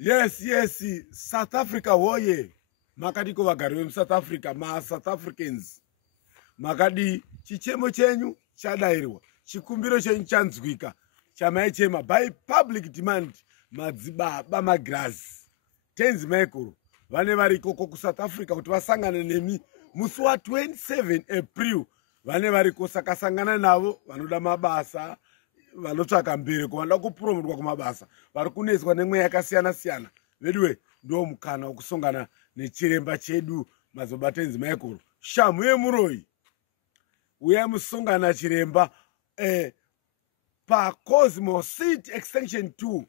Yes, South Africa woye. Makadi ko vagari South Africa, South Africans. Makadi chichemo chenyu chadairwa. Chikumbiro chenyu chanzwika. Chamaichema by public demand madzibaba magrazi. Tenzi maikuru. Vane variko ku South Africa kuti vasangane nemi musi wa 27 April. Vane variko sakasangana navo vanoda mabasa. Vanotsvaka mbere kuvanda kupromotwa kumabasa vari kuneswa nemweya yakasiyana siyana veduwe ndo mukana wokusongana nechiremba chedu Mazobatenzi Michael shamu yemuroi uya musongana chiremba pa Cosmo City Extension 2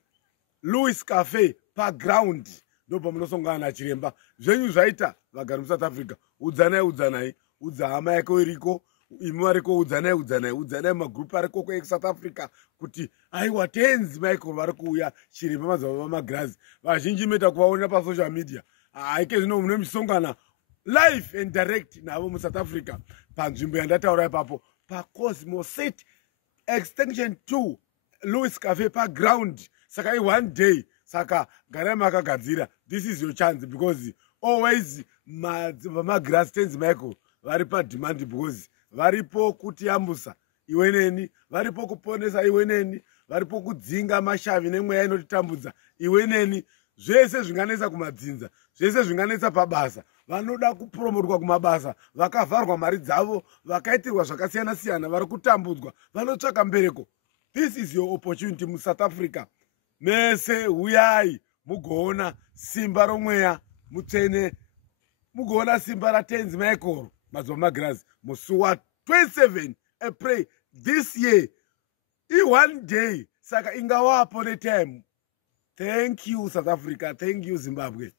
Louis Cafe pa ground ndo pamunosongana na chiremba zvenyu zvaita vagari South Africa udzanai udza hama yako iriko imi variko udzanai magrupu ariko ku South Africa kuti aiwa Tenzi Michael vari kuuya chiremba Mazova magrazi vazhinji meta kuvaona pa social media aike zvino mune misongana live and direct navo mu South Africa panzvimbo yandataura ipapo pa Cosmo City Extension 2 Louis Cafe pa ground saka one day saka garai makagadzira this is your chance because always magrazi Tenzi Michael vari pa demand because varipo kutiyambusa iwe neni varipo kuponesa iwe neni varipo kudzinga mashavi nemweya inotitambudza iwe neni zvese zvinganetsa kumadzinza zvese zvinganetsa pabasa vanoda kupromotwa kumabasa vakavharwa mari dzavo vakaitirwa zvakasiyana siyana vari kutambudzwa vanotsvaka mbereko this is your opportunity mu South Africa mese huyai mugoona simba romweya mutsene mugoona simba raTenzi Michael Mazova magrazi musi wa 27 April this year one day saka ingawapo ne time. Thank you South Africa, thank you Zimbabwe.